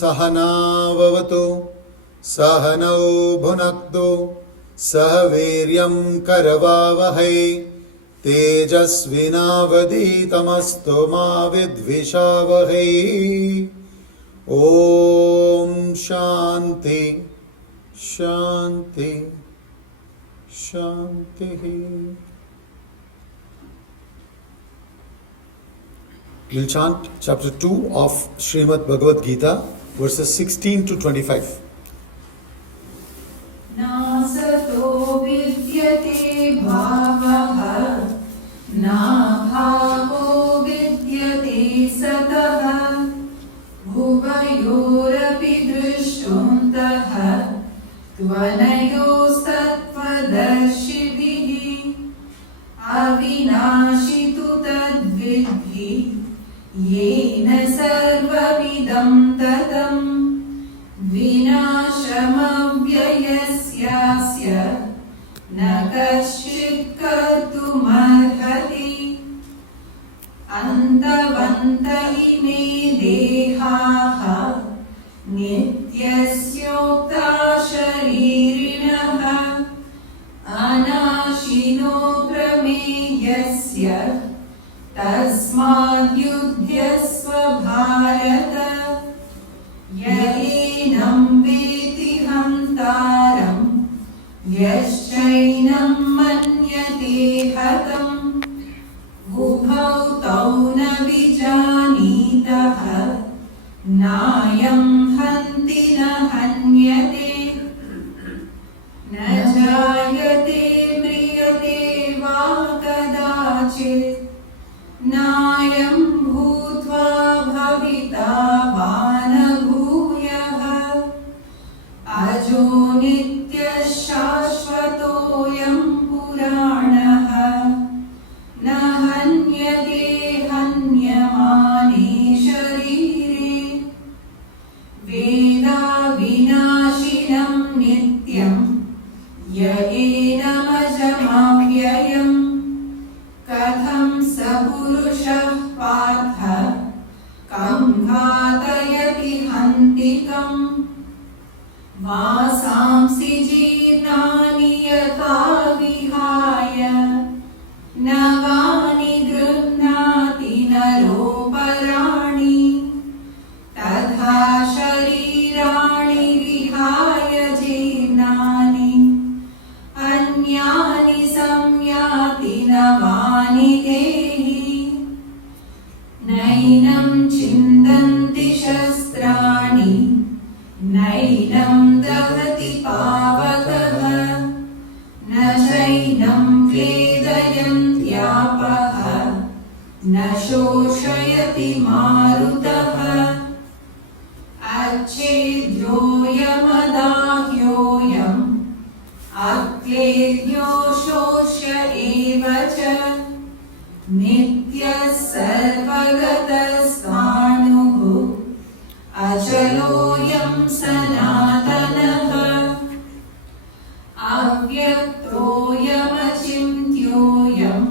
Sahana Vavatu Sahanau Bhunaktu Sahaviryam Karavavahai Tejasvinavaditamastu ma vidvishavahai. Om Shanti Shanti Shanti. We'll chant chapter 2 of Srimad Bhagavad Gita, verses 16 to 25. Nasato vidyate bhavaha na bhavo vidyate sataha bhuvayorapi drishtuntaha tvanayostatvadarshibhihi avinashitu tadvidhi yena sarvamidam tatam vinashamavyayasyasya na kashchit kartumarhati antavanta ime dehaha nityasyokta sharirinaha anashino prameyasya tasmad yudhyasva bharata yaenam veti hantaram yaschainam manyate hatam ubhau tau na vijanitaha nayam hanti na hanyate na jayate mriyate va kadachit nayam bhutva bhavita vana bhuyaha ajo nitya shashvatoyam puranaha na hanyate hanyamane sharire veda vinashinam nityam yaenam ajamavyayam katham sapurushah partha kam ghatayati hantikam vasamsi jirnani yatha vihaya navani grunati naroparani tadha sharirani vihaya jirnani anyani samyati navani dehi nainam chindanti shastrani nainam dahati pavakaha na chainam vedayantyaapaha na shoshayati marutaha अच्छेद्योयमदाह्योऽयम् अक्लेद्यो शोष्य एव च नित्यः सर्वगतस्ताणुः अचलोऽयं सनातनः अव्यक्तोऽयमचिन्त्योऽयम्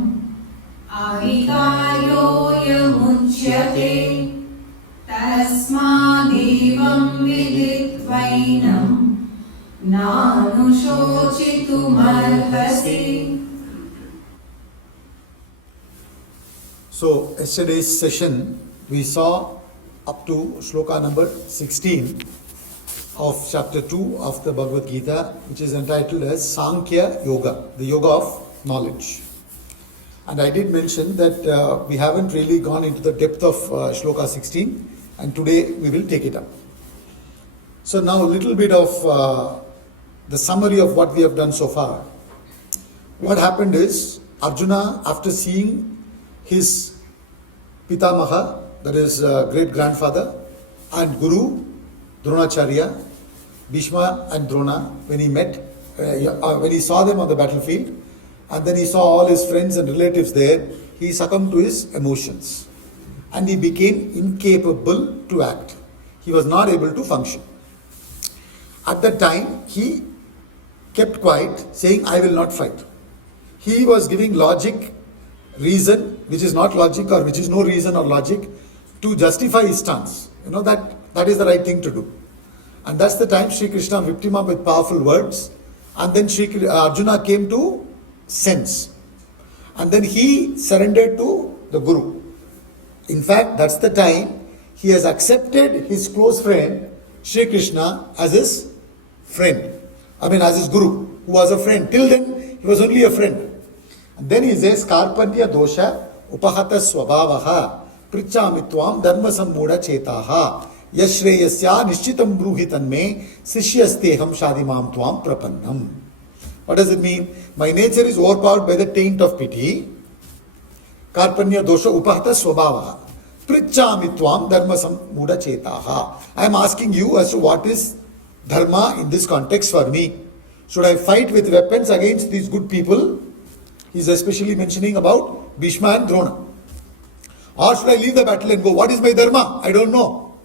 अविकार्योऽयमुच्यते तस्मादेवं विदित्वैनं नानुशोचितुमर्हसि. So, yesterday's session we saw up to shloka number 16 of chapter 2 of the Bhagavad Gita, which is entitled as Sankhya Yoga, the yoga of knowledge. And I did mention that we haven't really gone into the depth of shloka 16, and today we will take it up. So now a little bit of the summary of what we have done so far. What happened is, Arjuna, after seeing his Pitamaha, that is great grandfather, and Guru, Dronacharya, Bhishma and Drona, when he met, when he saw them on the battlefield, and then he saw all his friends and relatives there, he succumbed to his emotions. And he became incapable to act. He was not able to function. At that time, he kept quiet, saying, I will not fight. He was giving logic, reason, which is not logic or which is no reason or logic, to justify his stance. You know, that that is the right thing to do. And that's the time Sri Krishna whipped him up with powerful words. And then Arjuna came to sense. And then he surrendered to the Guru. In fact, that's the time he has accepted his close friend, Sri Krishna, as his friend. As his Guru, who was a friend. Till then, he was only a friend. And then he says, Karpanya dosha upahata swabhavaha prichamitvam dharma sammuda chetaha yashreyasya nishchitam bruhitan me sishyasteham shadimam tvam prapannam. What does it mean? My nature is overpowered by the taint of pity. Karpanya dosha upahata swabhavaha prichamitvam dharma sammuda chetaha. I am asking you as to what is dharma in this context for me. Should I fight with weapons against these good people? He's especially mentioning about Bhishma and Drona. Or should I leave the battle and go? What is my dharma? I don't know.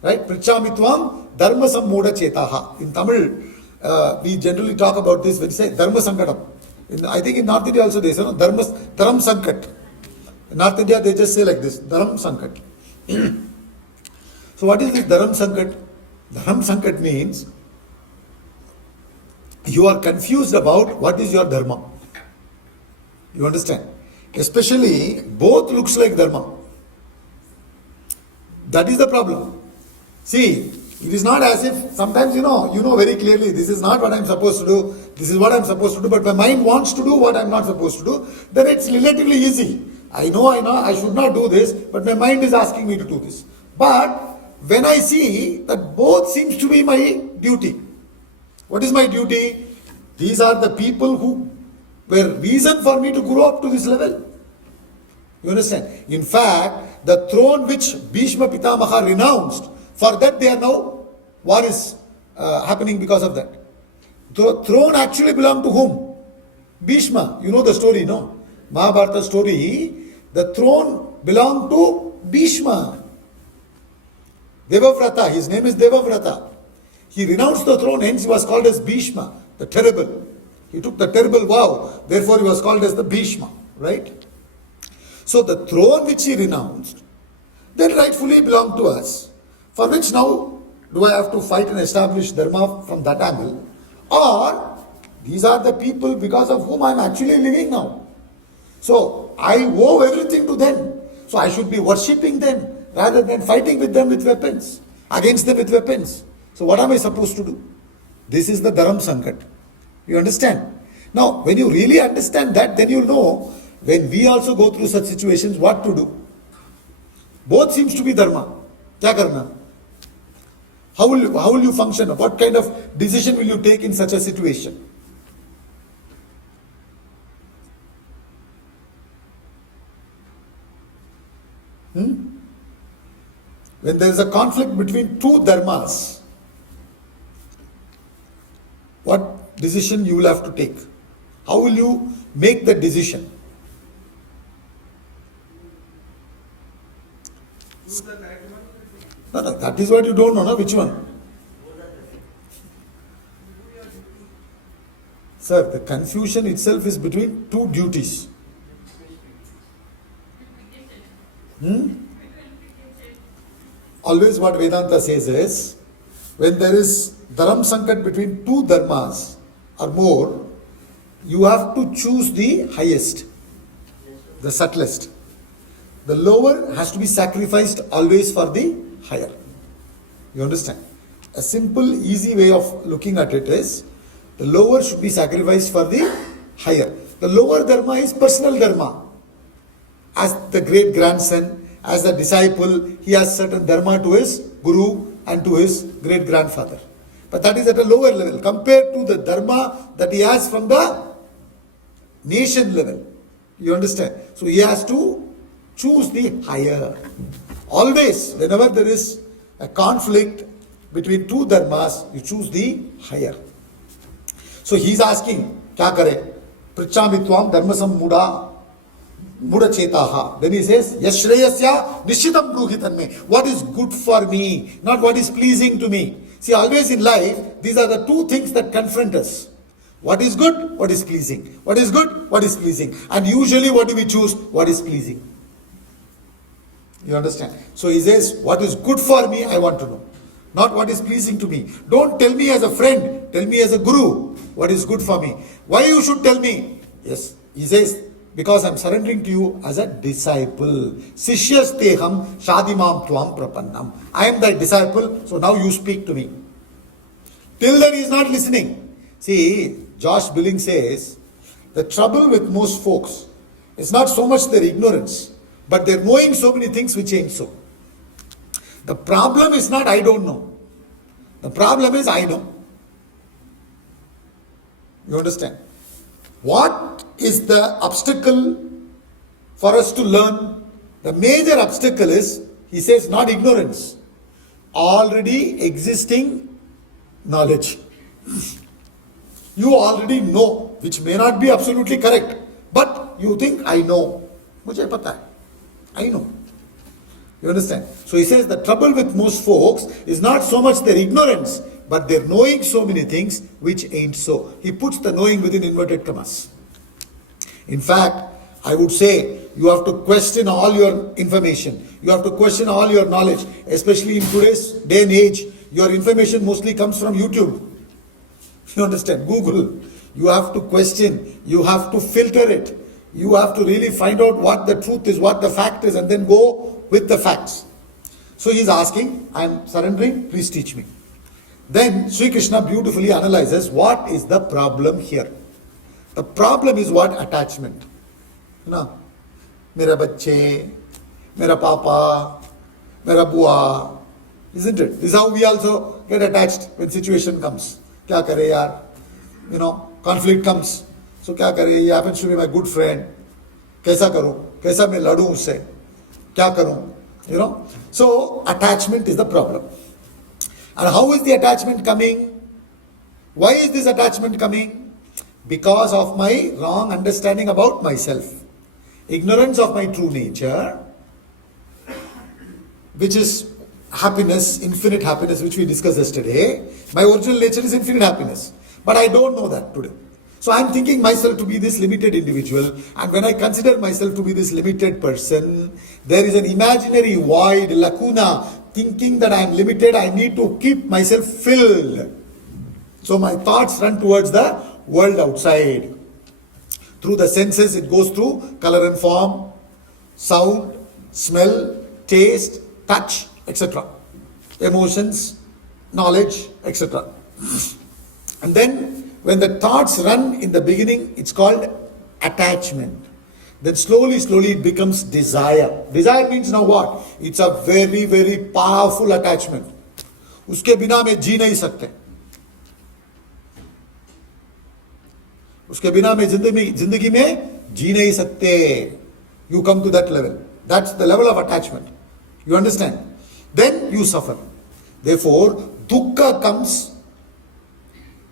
Right? Prichamitvam dharma sammuda chetaha. In Tamil, we generally talk about this when we say dharma sankatam. I think in North India also they say no, dharam sankat. In North India they just say like this, dharam sankat. So what is this dharam sankat? Dharam sankat means you are confused about what is your dharma. You understand? Especially both looks like dharma. That is the problem. See, it is not as if sometimes you know very clearly this is not what I am supposed to do, this is what I am supposed to do, but my mind wants to do what I am not supposed to do, then it's relatively easy. I know, I should not do this, but my mind is asking me to do this. But when I see that both seems to be my duty. What is my duty? These are the people who were reason for me to grow up to this level. You understand? In fact, the throne which Bhishma Pitamaha renounced, for that they are now, war is happening because of that. The throne actually belonged to whom? Bhishma. You know the story, no? Mahabharata story, the throne belonged to Bhishma. Devavrata, his name is Devavrata. He renounced the throne, hence he was called as Bhishma, the terrible. He took the terrible vow, therefore he was called as the Bhishma, right? So the throne which he renounced, then rightfully belonged to us. For which now, do I have to fight and establish dharma from that angle? Or, these are the people because of whom I am actually living now. So, I owe everything to them. So I should be worshipping them rather than fighting with them with weapons, against them with weapons. So what am I supposed to do? This is the dharam sankat. You understand? Now, when you really understand that, then you'll know, when we also go through such situations, what to do. Both seems to be dharma. Kya karna? How will you function? What kind of decision will you take in such a situation? When there is a conflict between two dharmas, what decision you will have to take? How will you make the decision? No, that is what you don't know, no? Which one? Sir, the confusion itself is between two duties. Always what Vedanta says is, when there is dharam sankat between two dharmas or more, you have to choose the highest, the subtlest. The lower has to be sacrificed always for the higher. You understand? A simple, easy way of looking at it is, the lower should be sacrificed for the higher. The lower dharma is personal dharma. As the great grandson, as a disciple, he has certain dharma to his guru and to his great grandfather. But that is at a lower level compared to the dharma that he has from the nation level. You understand? So he has to choose the higher. Always, whenever there is a conflict between two dharmas, you choose the higher. So he is asking, kya kare? Prichamitvam dharmasam muda chetaha. Then he says, yashreyasya nishitam bruhitan me. What is good for me, not what is pleasing to me. See, always in life, these are the two things that confront us. What is good, what is pleasing. What is good, what is pleasing. And usually what do we choose? What is pleasing. You understand? So he says, what is good for me, I want to know. not what is pleasing to me. Don't tell me as a friend, tell me as a guru what is good for me. Why you should tell me? Yes, he says, because I'm surrendering to you as a disciple. Sishyasteham shadimam tvam prapannam. I am thy disciple, so now you speak to me. Till then he is not listening. See, Josh Billing says, the trouble with most folks is not so much their ignorance, but they're knowing so many things which ain't so. The problem is not I don't know. The problem is I know. You understand? What is the obstacle for us to learn? The major obstacle is, he says, not ignorance. Already existing knowledge. You already know, which may not be absolutely correct, but you think, I know. Mujhe pata hai. I know. You understand? So he says the trouble with most folks is not so much their ignorance, but they're knowing so many things which ain't so. He puts the knowing within inverted commas. In fact, I would say you have to question all your information. You have to question all your knowledge, especially in today's day and age. Your information mostly comes from YouTube. You understand? Google. You have to question. You have to filter it. You have to really find out what the truth is, what the fact is, and then go with the facts. So he's asking, I am surrendering, please teach me. Then Sri Krishna beautifully analyzes what is the problem here. The problem is what? Attachment. No. Mera bacche, mera papa, mera bua. Isn't it? This is how we also get attached when situation comes. Kya kare yaar? You know, conflict comes. So kya kare? He happens to be my good friend. Kaisa karu? Kaisa main ladu usse? Kya karu? You know? So attachment is the problem. And how is the attachment coming? Why is this attachment coming? Because of my wrong understanding about myself. Ignorance of my true nature, which is happiness, infinite happiness, which we discussed yesterday. My original nature is infinite happiness. But I don't know that today. So I'm thinking myself to be this limited individual. And when I consider myself to be this limited person, there is an imaginary void, lacuna, thinking that I'm limited, I need to keep myself filled. So my thoughts run towards the world outside. Through the senses, it goes through color and form, sound, smell, taste, touch, etc. Emotions, knowledge, etc. And then when the thoughts run in the beginning, it's called attachment. Then slowly it becomes desire. Desire means now what? It's a very, very powerful attachment. Uske bina mein जी नहीं सकते. उसके बिना मैं जिंदगी में जी नहीं सकते. You come to that level. That's the level of attachment. You understand? Then you suffer. Therefore, dukkha comes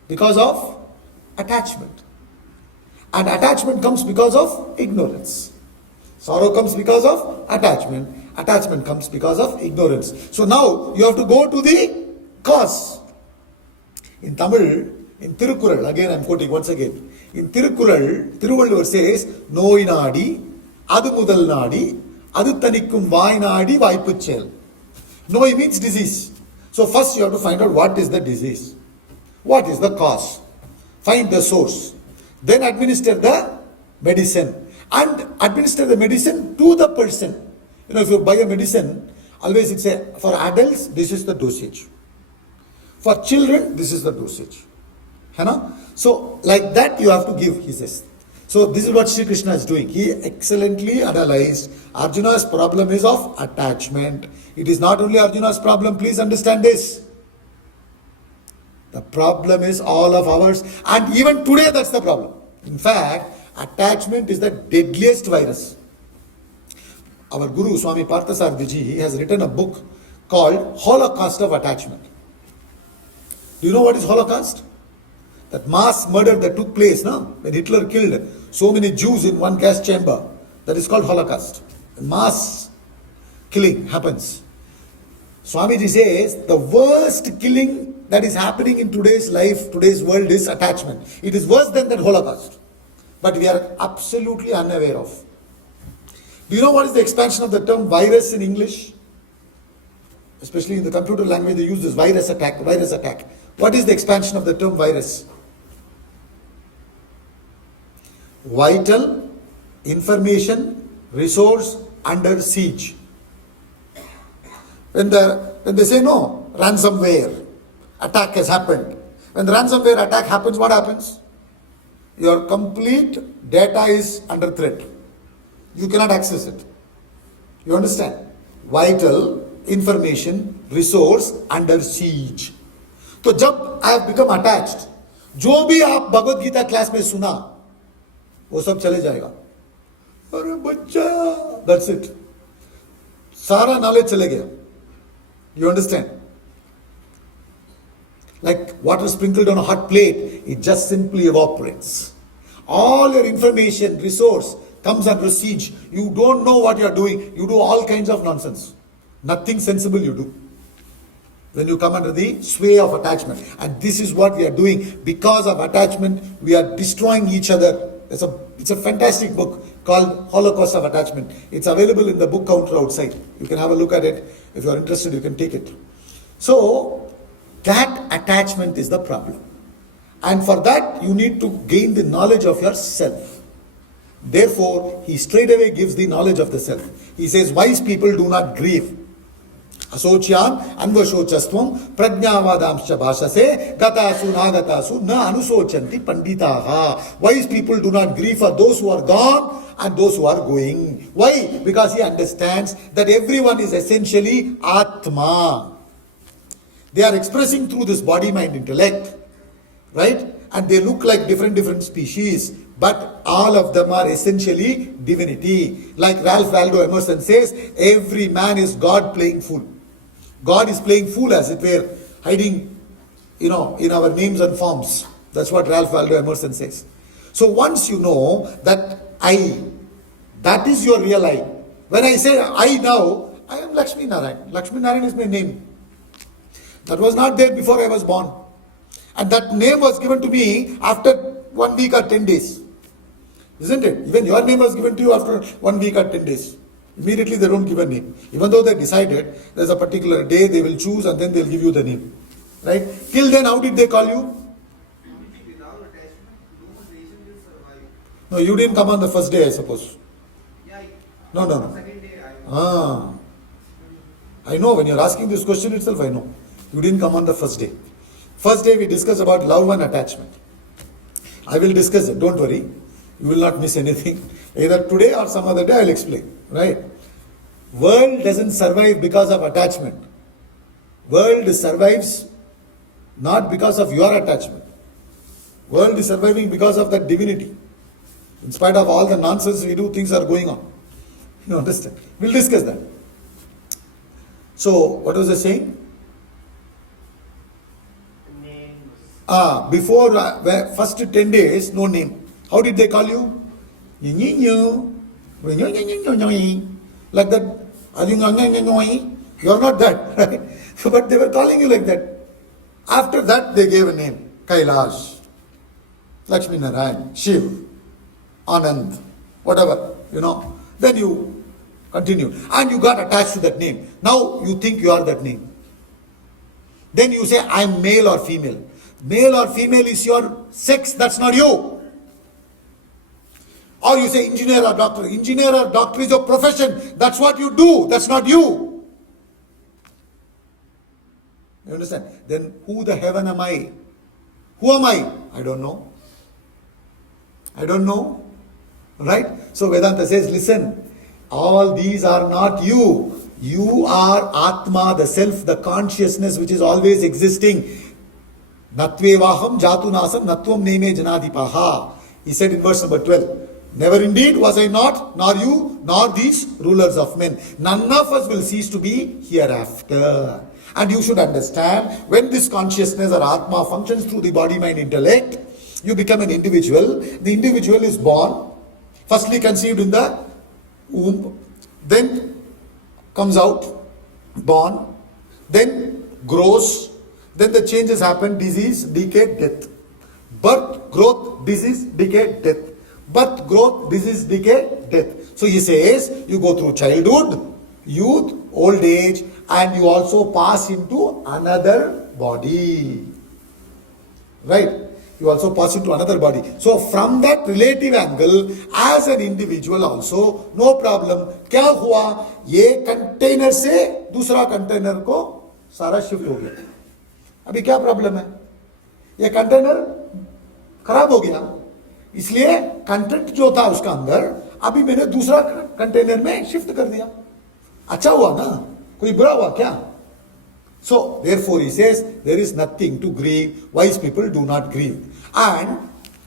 because of attachment. And attachment comes because of ignorance. Sorrow comes because of attachment. Attachment comes because of ignorance. So now you have to go to the cause. In Tamil, in Tirukkural, again I'm quoting once again. In Tirukkural, Thiruvalluvar says, Noi nadi, adu mudal nadi, adu tanikkum vai nadi vaipuchel. Noi means disease. So first you have to find out what is the disease. What is the cause? Find the source. Then administer the medicine. And administer the medicine to the person. You know, if you buy a medicine, always it's for adults, this is the dosage. For children, this is the dosage. So, like that you have to give, he says. So, this is what Sri Krishna is doing. He excellently analyzed Arjuna's problem is of attachment. It is not only Arjuna's problem, please understand this. The problem is all of ours, and even today that's the problem. In fact, attachment is the deadliest virus. Our Guru, Swami Parthasarathiji, he has written a book called Holocaust of Attachment. Do you know what is Holocaust? That mass murder that took place, when Hitler killed so many Jews in one gas chamber, that is called Holocaust. Mass killing happens. Swamiji says the worst killing that is happening in today's life, today's world is attachment. It is worse than that Holocaust. But we are absolutely unaware of. Do you know what is the expansion of the term virus in English? Especially in the computer language, they use this virus attack, virus attack. What is the expansion of the term virus? Vital information resource under siege. When they say no, ransomware attack has happened. When the ransomware attack happens, what happens? Your complete data is under threat. You cannot access it. You understand? Vital information resource under siege. तो जब I have become attached, जो भी आप Bhagavad Gita class में सुना वो सब चले जाएगा. अरे बच्चा, that's it. सारा knowledge चले गया. You understand? Like water sprinkled on a hot plate, it just simply evaporates. All your information, resource comes under siege. You don't know what you're doing. You do all kinds of nonsense. Nothing sensible you do when you come under the sway of attachment. And this is what we are doing. Because of attachment, we are destroying each other. It's a fantastic book called Holocaust of Attachment. It's available in the book counter outside. You can have a look at it. If you are interested, you can take it. So, that attachment is the problem. And for that, you need to gain the knowledge of yourself. Therefore, he straight away gives the knowledge of the self. He says, wise people do not grieve. Asochyam anvashochastvam prajnavadamscha bhashase gatasu nagatasu na anusochanti panditaha. Wise people do not grieve for those who are gone and those who are going. Why? Because he understands that everyone is essentially Atma. They are expressing through this body, mind, intellect, right? And they look like different species, but all of them are essentially divinity. Like Ralph Waldo Emerson says, every man is God playing fool. God is playing fool as it were, hiding, in our names and forms. That's what Ralph Waldo Emerson says. So once you know that I, that is your real I. When I say I now, I am Lakshmi Narayan. Lakshmi Narayan is my name. That was not there before I was born. And that name was given to me after 1 week or 10 days. Isn't it? Even your name was given to you after 1 week or 10 days. Immediately they don't give a name. Even though they decided there's a particular day they will choose and then they'll give you the name. Right? Till then, how did they call you? Without attachment, no relation will survive. No, you didn't come on the first day, I suppose. Yeah, No. second day I I know, when you're asking this question itself, I know. You didn't come on the first day. First day we discussed about love and attachment. I will discuss it, don't worry. You will not miss anything. Either today or some other day I will explain. Right? World doesn't survive because of attachment. World survives not because of your attachment. World is surviving because of that divinity. In spite of all the nonsense we do, things are going on. You understand? We'll discuss that. So, what was I saying? Before first 10 days, no name. How did they call you? Like that. You are not that, right? But they were calling you like that. After that, they gave a name. Kailash, Lakshmi Narayan, Shiv, Anand, whatever, Then you continue. And you got attached to that name. Now you think you are that name. Then you say, I am male or female. Male or female is your sex, that's not you. Or you say engineer or doctor. Engineer or doctor is your profession. That's what you do. That's not you. You understand? Then who the heaven am I? Who am I? I don't know. Right? So Vedanta says, listen, all these are not you. You are Atma, the self, the consciousness which is always existing. Natvevaham jatu nasam natvam neme janadipaha. He said in verse number 12. Never indeed was I not, nor you, nor these rulers of men. None of us will cease to be hereafter. And you should understand, when this consciousness or Atma functions through the body, mind, intellect, you become an individual. The individual is born, firstly conceived in the womb, then comes out, born, then grows, then the changes happen, disease, decay, death. Birth, growth, disease, decay, death. Birth, growth, disease, decay, death. So he says, you go through childhood, youth, old age, and you also pass into another body. Right? You also pass into another body. So from that relative angle, as an individual also, no problem. क्या हुआ? ये container से दूसरा container को सारा shift हो गया. अभी क्या प्रॉब्लम है? ये कंटेनर खराब हो गया, इसलिए कंटेंट जो था उसका अंदर अभी मैंने दूसरा कंटेनर में शिफ्ट कर दिया. अच्छा हुआ ना? कोई बुरा हुआ क्या? So, therefore he says, there is nothing to grieve. Wise people do not grieve. And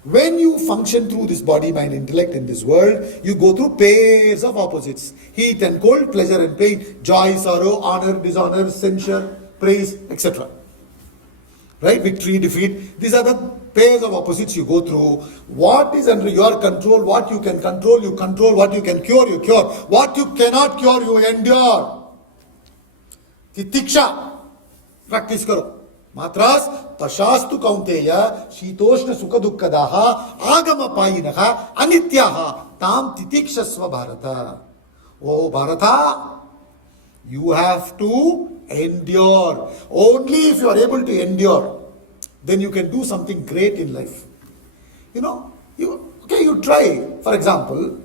when you function through this body, mind, intellect in this world, you go through pairs of opposites. Heat and cold, pleasure and pain, joy, sorrow, honor, dishonor, censure, praise, etc. Right? Victory, defeat. These are the pairs of opposites you go through. What is under your control, what you can control, you control. What you can cure, you cure. What you cannot cure, you endure. Titiksha. Practice करो. मात्रास तशास्तु कौन्तेय शीतोष्ण सुख दुःखदाः आगम पायिनः अनित्याः ताम तितिक्षस्व भारत. ओ भारता, you have to endure. Only if you are able to endure, then you can do something great in life. You know, you try. For example,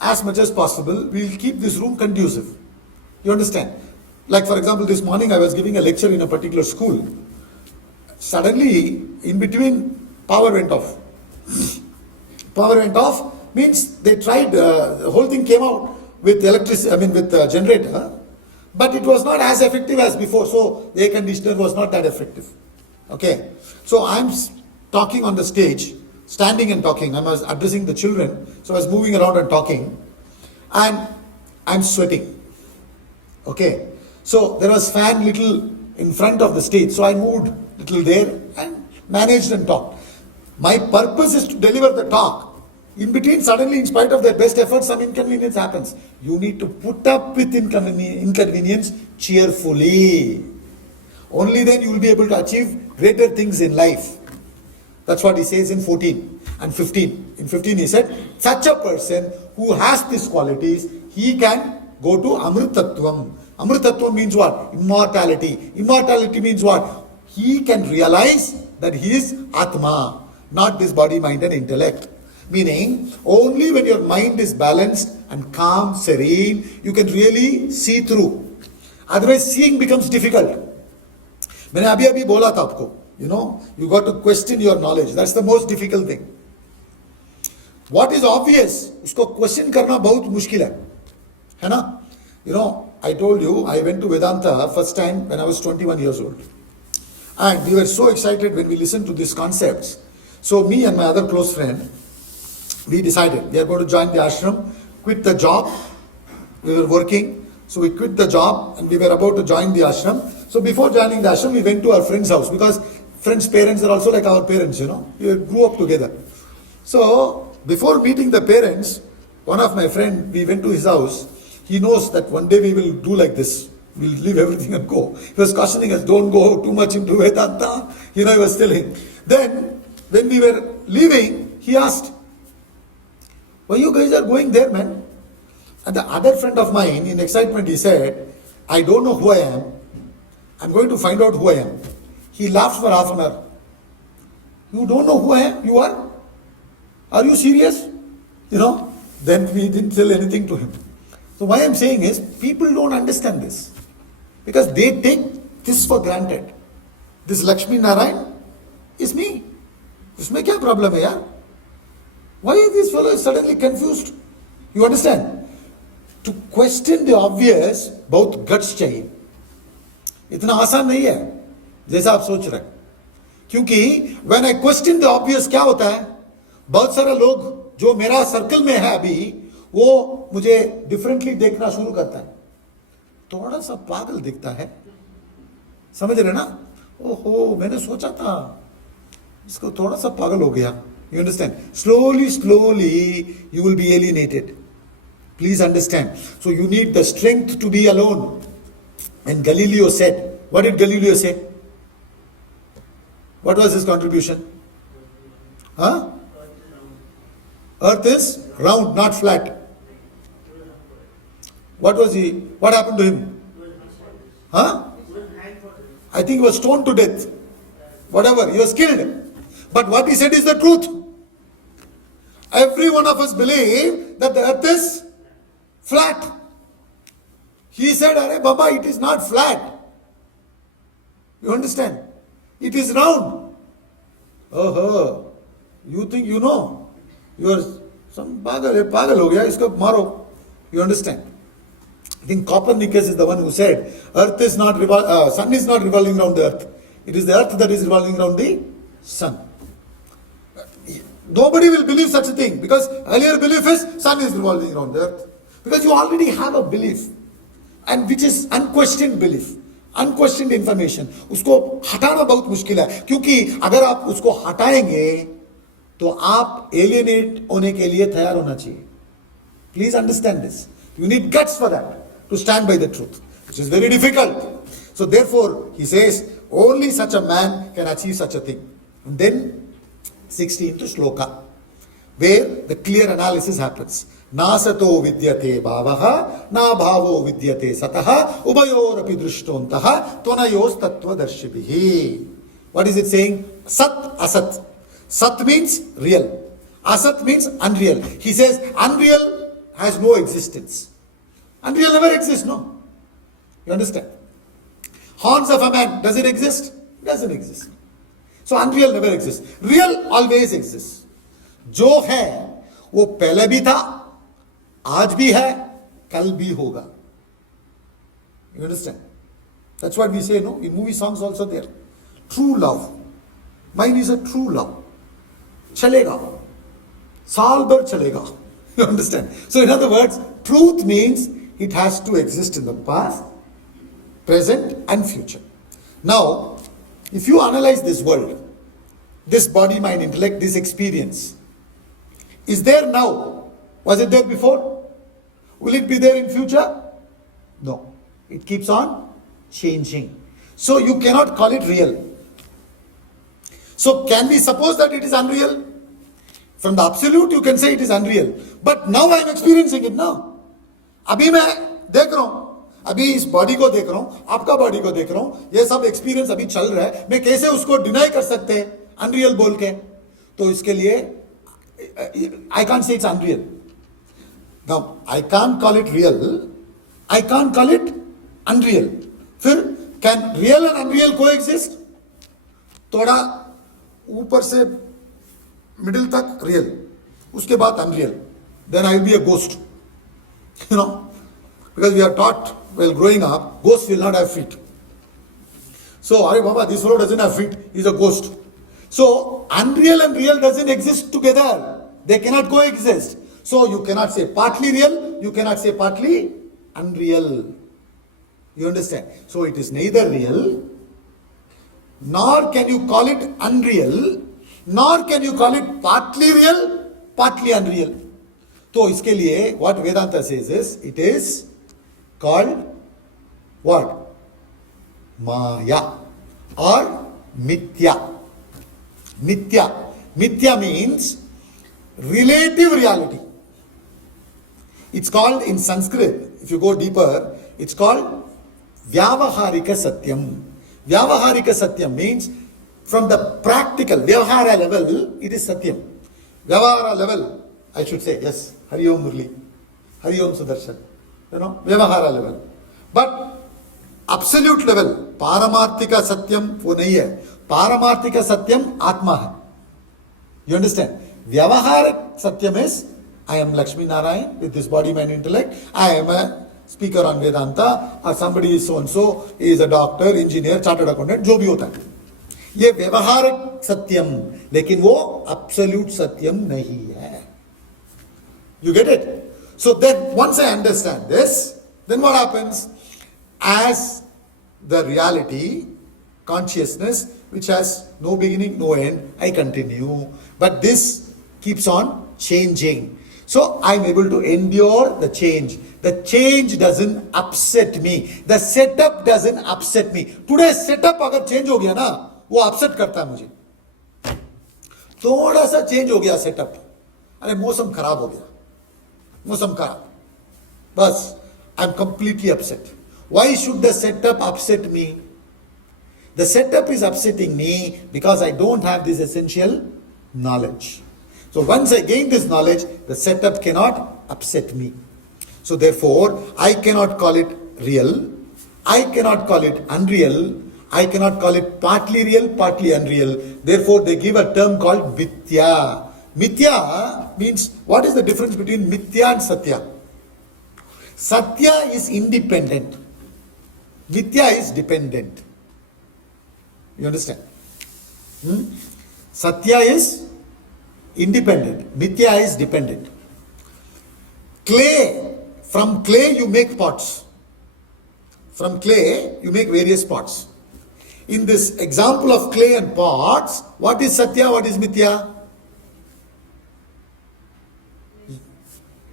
as much as possible, we will keep this room conducive. You understand? Like for example, this morning I was giving a lecture in a particular school. Suddenly, in between, power went off. Power went off means they tried, the whole thing came out with electricity, with generator, but it was not as effective as before, so the air conditioner was not that effective. Okay, so I'm talking on the stage, standing and talking. I was addressing the children, so I was moving around and talking, and I'm sweating. Okay. So there was fan little in front of the stage. So I moved little there and managed and talked. My purpose is to deliver the talk. In between, suddenly, in spite of their best efforts, some inconvenience happens. You need to put up with inconvenience cheerfully. Only then you will be able to achieve greater things in life. That's what he says in 14 and 15. In 15 he said, such a person who has these qualities, he can go to Amritattvam. Amritattva means what? Immortality. Immortality means what? He can realize that he is Atma, not this body, mind and intellect. Meaning, only when your mind is balanced and calm, serene, you can really see through. Otherwise, seeing becomes difficult. मैंने अभी बोला था आपको, you got to question your knowledge. That's the most difficult thing. What is obvious, उसको question करना बहुत मुश्किल है ना? I told you, I went to Vedanta first time when I was 21 years old. And we were so excited when we listened to these concepts. So me and my other close friend, we decided we are going to join the ashram, quit the job. We were working, so we quit the job and we were about to join the ashram. So before joining the ashram, we went to our friend's house because friends' parents are also like our parents, We grew up together. So before meeting the parents, one of my friend, we went to his house. He knows that one day we will do like this. We'll leave everything and go. He was cautioning us, don't go too much into Vedanta. He was telling. Then, when we were leaving, he asked, why you guys are going there, man? And the other friend of mine, in excitement, he said, I don't know who I am. I'm going to find out who I am. He laughed for half an hour. You don't know who I am? You are? Are you serious? Then we didn't tell anything to him. So why I'm saying is, people don't understand this. Because they take this for granted. This Lakshmi Narayan is me. Isme kya problem hai yaar? Why is this fellow suddenly confused? You understand? To question the obvious, बहुत guts चाहिए. इतना आसान नहीं है, जैसा आप सोच रहे हैं. क्योंकि when I question the obvious क्या होता है? बहुत सारे लोग जो मेरा सर्कल में है अभी, वो मुझे डिफरेंटली देखना शुरू करता है. थोड़ा सा पागल दिखता है, समझ रहे ना? ओहो, मैंने सोचा था इसको थोड़ा सा पागल हो गया. You understand? Slowly you will be alienated. Please understand. So you need the strength to be alone. And Galileo said, what did Galileo say? What was his contribution? Earth is round, not flat. What happened to him? Huh? Couldn't hang for it. I think he was stoned to death. Whatever, he was killed. But what he said is the truth. Every one of us believe that the earth is flat. He said, Arey Baba, it is not flat. You understand? It is round. Oh, you think you know? You are some pagal ho gaya, isko maro. You understand? I think Copernicus is the one who said, sun is not revolving around the earth. It is the earth that is revolving around the sun. Nobody will believe such a thing because earlier belief is sun is revolving around the earth. Because you already have a belief and which is unquestioned belief, unquestioned information. उसको हटाना बहुत मुश्किल है क्योंकि अगर आप उसको हटाएंगे तो आप alienate होने के लिए तैयार होना चाहिए. Please understand this. You need guts for that to stand by the truth, which is very difficult. So therefore, he says, only such a man can achieve such a thing. And then 16th shloka, where the clear analysis happens. Nasato vidyate bhavaha, na bhavo vidyate sataha, ubayor api drishtontaha, tonayos tattva darshibihi. What is it saying? Sat, asat. Sat means real. Asat means unreal. He says unreal has no existence. Unreal never exists, no? You understand? Horns of a man, does it exist? It doesn't exist. So unreal never exists. Real always exists. जो है वो पहले भी था, आज भी है, कल भी होगा. You understand? That's what we say, no? In movie songs also there. True love. Mine is a true love. चलेगा. साल भर चलेगा. You understand? So in other words, truth means it has to exist in the past, present and future. Now, if you analyze this world, this body, mind, intellect, this experience, is there now? Was it there before? Will it be there in future? No. It keeps on changing. So you cannot call it real. So can we suppose that it is unreal? From the absolute you can say it is unreal. But now I am experiencing it now. अभी मैं देख रहा हूं, अभी इस body को देख रहा हूं, आपका बॉडी को देख रहा हूं, ये सब एक्सपीरियंस अभी चल रहा है, मैं कैसे उसको डिनाई कर सकते हैं अनरियल बोल के? तो इसके लिए I can't say it's unreal. Now I can't call it real, I can't call it unreal. फिर कैन रियल एंड अनरियल को एग्जिस्ट? थोड़ा ऊपर से मिडिल तक रियल, उसके बाद unreal, then I will be a ghost. You know, because we are taught while growing up, ghosts will not have feet. So, Are Baba, this fellow doesn't have feet, he's a ghost. So, unreal and real doesn't exist together. They cannot coexist. So, you cannot say partly real, you cannot say partly unreal. You understand? So, it is neither real, nor can you call it unreal, nor can you call it partly real, partly unreal. तो इसके लिए what Vedanta says is, it is called what? Maya or Mithya. Mithya. Mithya means relative reality. It's called in Sanskrit, if you go deeper, it's called Vyavaharika Satyam. Vyavaharika Satyam means from the practical, Vyavahara level, it is Satyam. Vyavahara level, I should say, yes. Hari Om Murli, Hari Om Sudarshan, you know, Vyavahara level. But absolute level, Paramarthika Satyam, वो नहीं है. Paramarthika Satyam, Atma है. You understand? Vyavahara Satyam is, I am Lakshmi Narayan with this body, mind, intellect. I am a speaker on Vedanta, or somebody is so and so, he is a doctor, engineer, chartered accountant, जो भी होता है. ये व्यवहारिक सत्यम, लेकिन वो absolute सत्यम नहीं है. You get it? So then once I understand this, then what happens? As the reality, consciousness, which has no beginning, no end, I continue. But this keeps on changing. So I'm able to endure the change. The change doesn't upset me. The setup doesn't upset me. Today's setup अगर change हो गया ना, वो upset करता है मुझे. थोड़ा सा change हो गया setup. अरे मौसम खराब हो गया. मौसम खराब, बस I am completely upset. Why should the setup upset me? The setup is upsetting me because I don't have this essential knowledge. So once I gain this knowledge, the setup cannot upset me. So therefore, I cannot call it real. I cannot call it unreal. I cannot call it partly real, partly unreal. Therefore, they give a term called mithya. Mithya means, what is the difference between mithya and satya? Satya is independent. Mithya is dependent. You understand? Satya is independent. Mithya is dependent. Clay. From clay you make pots. From clay you make various pots. In this example of clay and pots, what is Satya, what is Mithya?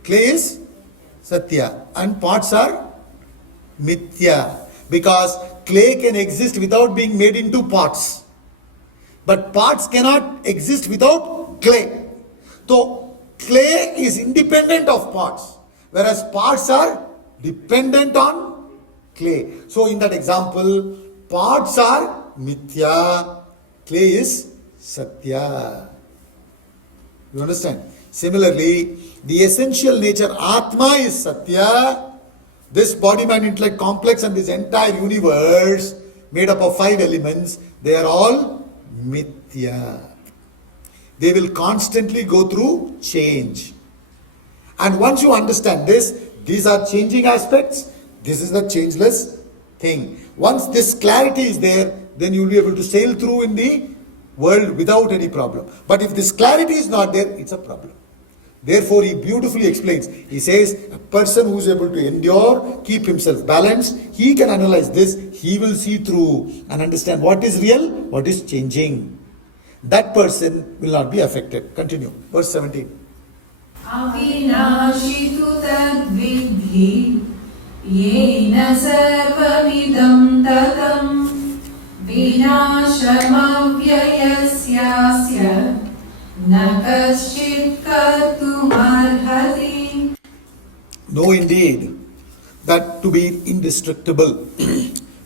Clay is Satya and pots are Mithya. Because clay can exist without being made into pots. But pots cannot exist without clay. So clay is independent of pots, whereas pots are dependent on clay. So in that example, pots are mithya, clay is satya. You understand? Similarly, the essential nature Atma is satya. This body, mind, intellect complex and this entire universe made up of 5 elements, they are all mithya. They will constantly go through change. And once you understand this, these are changing aspects, this is the changeless thing. Once this clarity is there, then you will be able to sail through in the world without any problem. But if this clarity is not there, it's a problem. Therefore, he beautifully explains. He says, a person who is able to endure, keep himself balanced, he can analyze this, he will see through and understand what is real, what is changing. That person will not be affected. Continue. Verse 17. Avinashitu tadvidhi yena sarvamidam tatam vinashamavyayasyasya nakaschit kartumarhati. Know indeed that to be indestructible,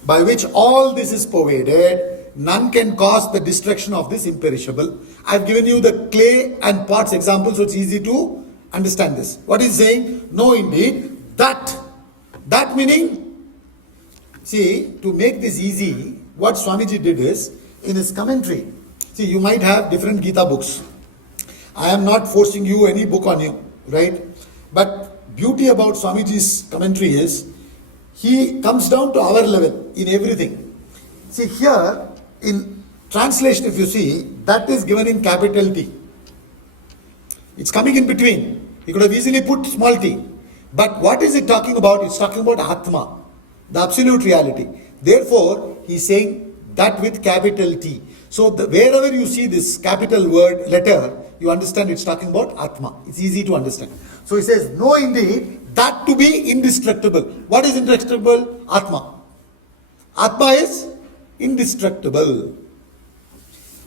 by which all this is pervaded, none can cause the destruction of this imperishable. I have given you the clay and pots example, so it's easy to understand this. What is saying? Know indeed that. That meaning, see, to make this easy, what Swamiji did is, in his commentary, see, you might have different Gita books. I am not forcing you any book on you, right? But beauty about Swamiji's commentary is, he comes down to our level in everything. See here, in translation if you see, that is given in capital T. It's coming in between. He could have easily put small t. But what is it talking about? It's talking about Atma, the absolute reality. Therefore, he's saying that with capital T. So wherever you see this capital word, letter, you understand it's talking about Atma. It's easy to understand. So he says, know indeed that to be indestructible. What is indestructible? Atma. Atma is indestructible.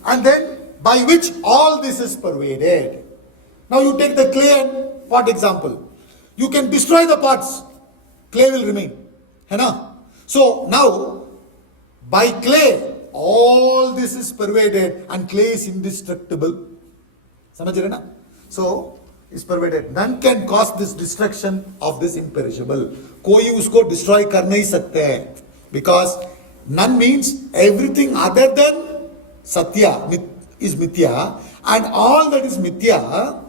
And then by which all this is pervaded. Now you take the clay and pot example. You can destroy the pots. Clay will remain. So now, by clay, all this is pervaded and clay is indestructible. So, is pervaded. None can cause this destruction of this imperishable. Koi usko destroy kar nahi sakte hai. Because none means everything other than satya is mithya, and all that is mithya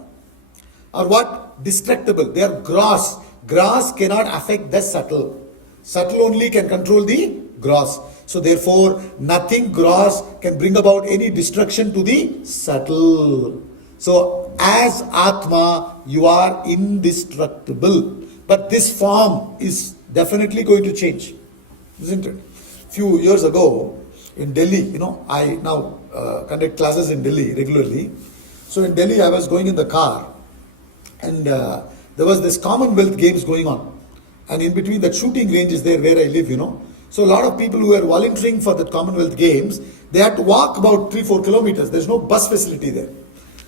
are what? Destructible. They are gross. Gross cannot affect the subtle. Subtle only can control the gross. So therefore, nothing gross can bring about any destruction to the subtle. So as Atma, you are indestructible. But this form is definitely going to change. Isn't it? Few years ago, in Delhi, I now conduct classes in Delhi regularly. So in Delhi, I was going in the car, and there was this Commonwealth Games going on. And in between that shooting range is there where I live, So a lot of people who were volunteering for the Commonwealth Games, they had to walk about 3-4 kilometers. There's no bus facility there.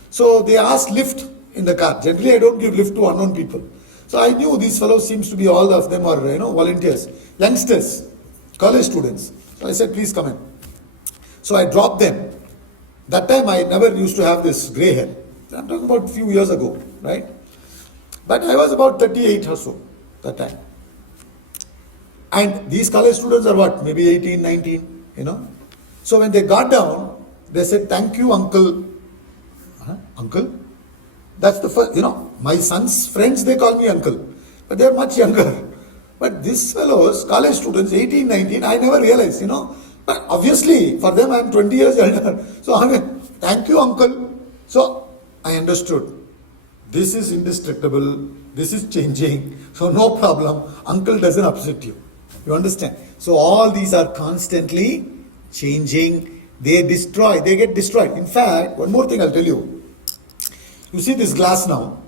So they asked lift in the car. Generally, I don't give lift to unknown people. So I knew these fellows seems to be all of them are volunteers, youngsters, college students. So I said, please come in. So I dropped them. That time I never used to have this grey hair. I'm talking about a few years ago, right? But I was about 38 or so that time. And these college students are what? Maybe 18, 19, So when they got down, they said, thank you, uncle. Huh? Uncle? That's the first, my son's friends, they call me uncle. But they're much younger. But these fellows, college students, 18, 19, I never realized, But obviously, for them, I'm 20 years elder. So I mean, thank you, uncle. So I understood. This is indestructible. This is changing. So no problem. Uncle doesn't upset you. You understand? So all these are constantly changing. They destroy. They get destroyed. In fact, one more thing I'll tell you. You see this glass now.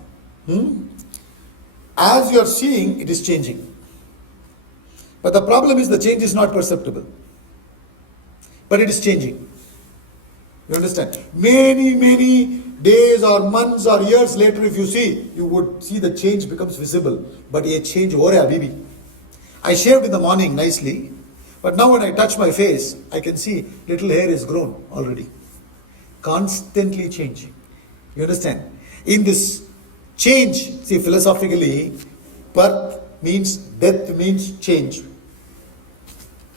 As you are seeing, it is changing. But the problem is the change is not perceptible. But it is changing. You understand? Many, many days or months or years later, if you see, you would see the change becomes visible. But a change over a baby. I shaved in the morning nicely. But now when I touch my face, I can see little hair is grown already. Constantly changing. You understand? In this change, see philosophically, birth means death means change.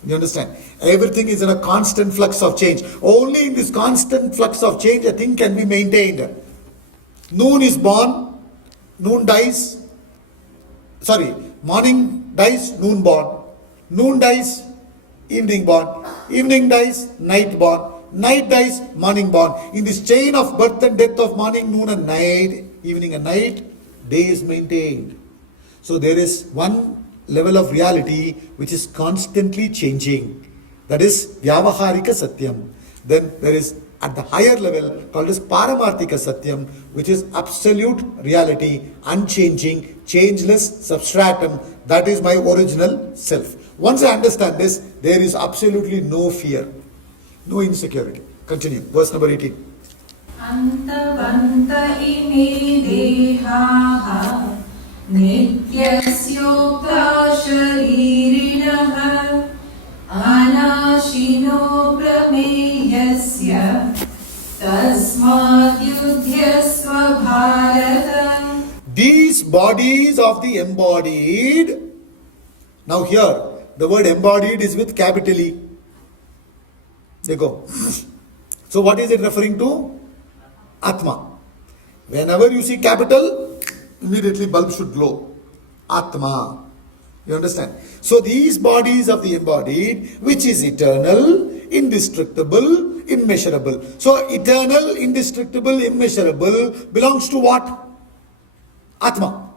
You understand? Everything is in a constant flux of change. Only in this constant flux of change a thing can be maintained. Noon is born, noon dies. Morning dies, noon born. Noon dies, evening born. Evening dies, night born. Night dies, morning born. In this chain of birth and death of morning, noon and night, evening and night, day is maintained. So there is one level of reality which is constantly changing. That is Vyavaharika Satyam. Then there is at the higher level called as Paramarthika Satyam, which is absolute reality, unchanging, changeless, substratum. That is my original self. Once I understand this, there is absolutely no fear, no insecurity. Continue. Verse number 18. Antavanta ime dehaha Nityasyoktha sharirinaha Anashino prameyasya Tasmat yudhyasva bharata. These bodies of the embodied. Now here, the word embodied is with capital E. There go. So what is it referring to? Atma. Whenever you see capital, immediately bulb should glow. Atma. You understand? So these bodies of the embodied, which is eternal, indestructible, immeasurable. So eternal, indestructible, immeasurable belongs to what? Atma.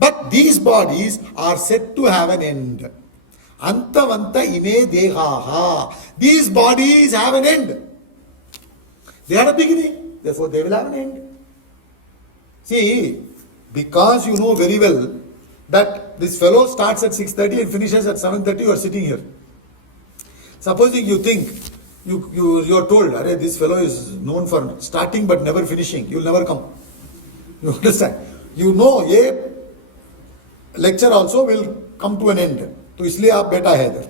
But these bodies are said to have an end. Antavanta ime dehaha. These bodies have an end. They had a beginning, therefore they will have an end. See, because you know very well that this fellow starts at 6:30 and finishes at 7:30, you are sitting here. Supposing you think, you are told, this fellow is known for starting but never finishing, you will never come. You understand? You know, a lecture also will come to an end. तो इसलिए आप बैठा है इधर.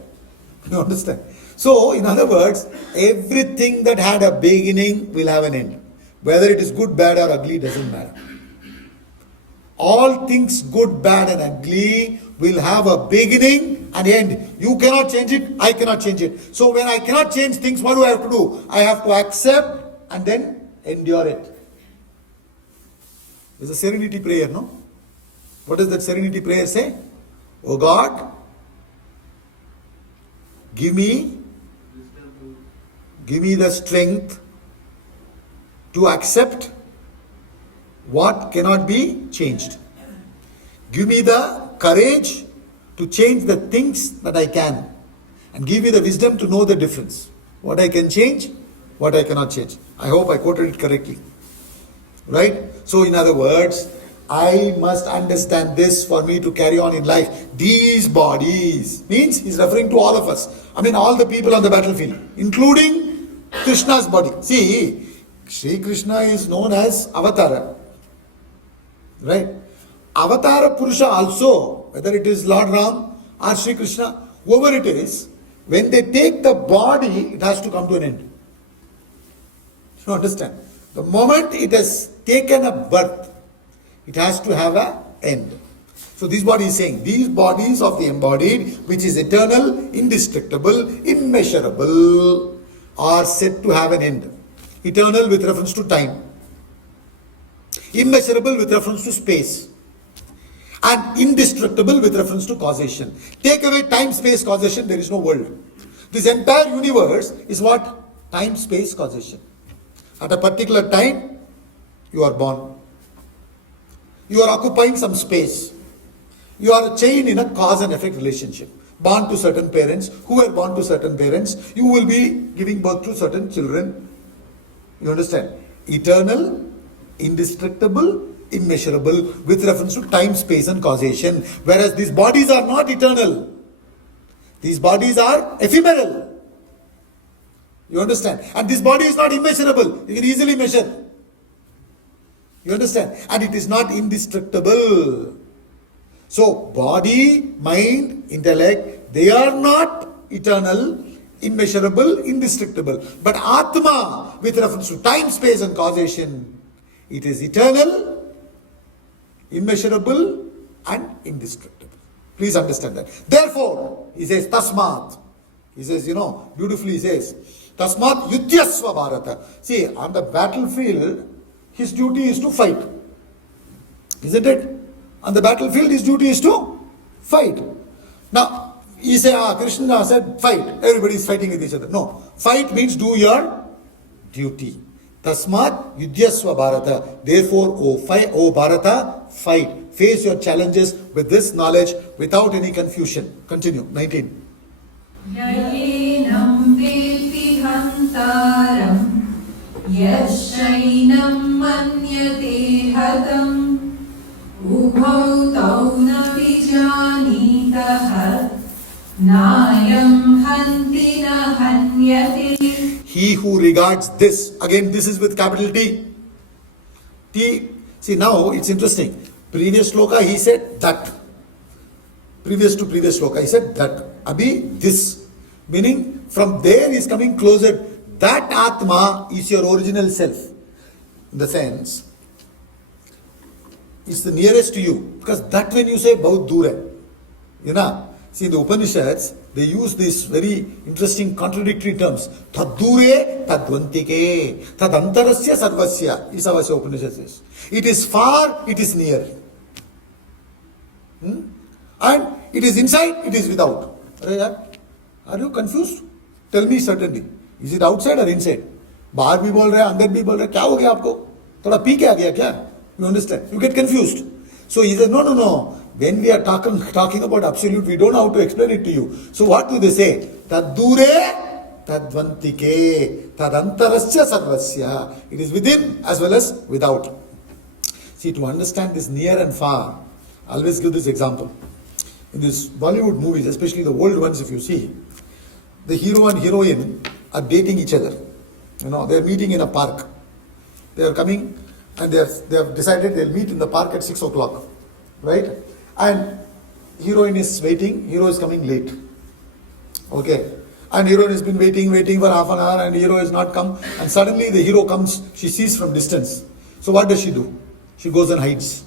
You understand? So, in other words, everything that had a beginning will have an end. Whether it is good, bad or ugly doesn't matter. All things good, bad and ugly will have a beginning and end. You cannot change it, I cannot change it. So when I cannot change things, what do I have to do? I have to accept and then endure it. There's a serenity prayer, no? What does that serenity prayer say? Oh God, give me the strength to accept what cannot be changed. Give me the courage to change the things that I can. And give me the wisdom to know the difference. What I can change, what I cannot change. I hope I quoted it correctly. Right? So in other words, I must understand this for me to carry on in life. These bodies means he's referring to all of us. I mean all the people on the battlefield, including Krishna's body. See, Sri Krishna is known as Avatara. Right? Avatara Purusha also, whether it is Lord Ram or Sri Krishna, whoever it is, when they take the body, it has to come to an end. You understand? The moment it has taken a birth, it has to have an end. So this body is saying, these bodies of the embodied, which is eternal, indestructible, immeasurable, are said to have an end. Eternal with reference to time. Immeasurable with reference to space. And indestructible with reference to causation. Take away time, space, causation, there is no world. This entire universe is what? Time, space, causation. At a particular time, you are born. You are occupying some space. You are a chain in a cause and effect relationship. Born to certain parents, who are born to certain parents, you will be giving birth to certain children. You understand? Eternal, indestructible, immeasurable with reference to time, space and causation. Whereas these bodies are not eternal. These bodies are ephemeral. You understand? And this body is not immeasurable. You can easily measure. You understand? And it is not indestructible. So body, mind, intellect, they are not eternal, immeasurable, indestructible. But Atma, with reference to time, space and causation, it is eternal, immeasurable and indestructible. Please understand that. Therefore, he says, Tasmat. He says, beautifully he says, Tasmat Yudyasva Bharata. See, on the battlefield, his duty is to fight. Isn't it? On the battlefield, his duty is to fight. Now, you say, Krishna said, fight. Everybody is fighting with each other. No. Fight means do your duty. Tasmat Yudyasva Bharata. Therefore, O Bharata, fight. Face your challenges with this knowledge without any confusion. Continue. 19. Yayenam vepi hantaram yashainam manyate hatam ubhau tau na vijanitaha nayam hanti na hanyate. He who regards this, again this is with capital T. T, see now it's interesting. Previous sloka he said that. Previous to previous sloka he said that. Abhi this. Meaning from there he is coming closer. That Atma is your original self. In the sense, it's the nearest to you. Because that when you say Bahut Dur hai. See the Upanishads, they use these very interesting contradictory terms. Tad dure, tad dvantike, tad antarasya sarvasya. Is how Upanishad says. It is far, it is near. And it is inside, it is without. Are you confused? Tell me certainly. Is it outside or inside? बाहर भी बोल रहे हैं, अंदर भी बोल रहे हैं. क्या हो गया आपको? थोड़ा पी के आ गया क्या? You understand? You get confused. So he says, no. When we are talking about absolute, we don't know how to explain it to you. So what do they say? Tad dure, tad dvantike, tad antarasya sarvasya. It is within as well as without. See, to understand this near and far, I always give this example. In these Bollywood movies, especially the old ones, if you see, the hero and heroine are dating each other. They are meeting in a park. They are coming and they have decided they'll meet in the park at 6 o'clock. Right? And heroine is waiting, hero is coming late. Okay. And heroine has been waiting for half an hour and hero has not come. And suddenly the hero comes, she sees from distance. So what does she do? She goes and hides.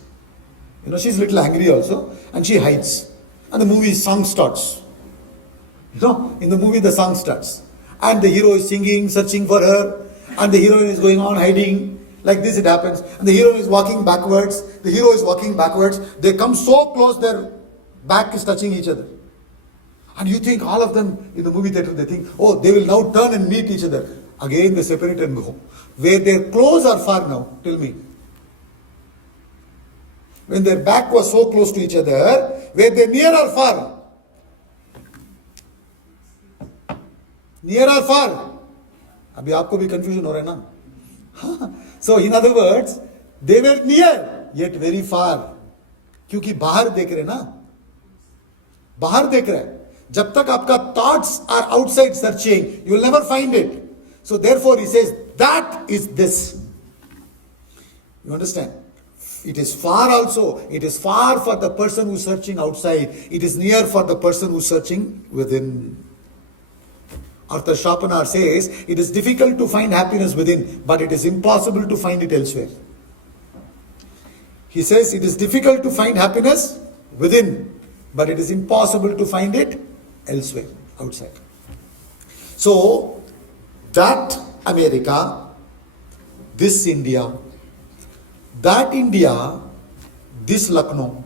She's a little angry also. And she hides. And the movie song starts. In the movie the song starts. And the hero is singing, searching for her. And the heroine is going on hiding. Like this it happens. And the hero is walking backwards. The hero is walking backwards. They come so close their back is touching each other. And you think all of them in the movie theater, they think, they will now turn and meet each other. Again they separate and go. Where their close or far now? Tell me. When their back was so close to each other, were they near or far? Near or far? Abhi aapko bhi confusion ho raha hai na? So in other words, they were near, yet very far. क्योंकि बाहर देख रहे ना, बाहर देख रहे. जब तक आपका thoughts are outside searching, you will never find it. So therefore he says, that is this. You understand? It is far also. It is far for the person who is searching outside. It is near for the person who is searching within. Arthur Schopenhauer says, it is difficult to find happiness within, but it is impossible to find it elsewhere. He says it is difficult to find happiness within, but it is impossible to find it elsewhere, outside. So, that America, this India, that India, this Lucknow,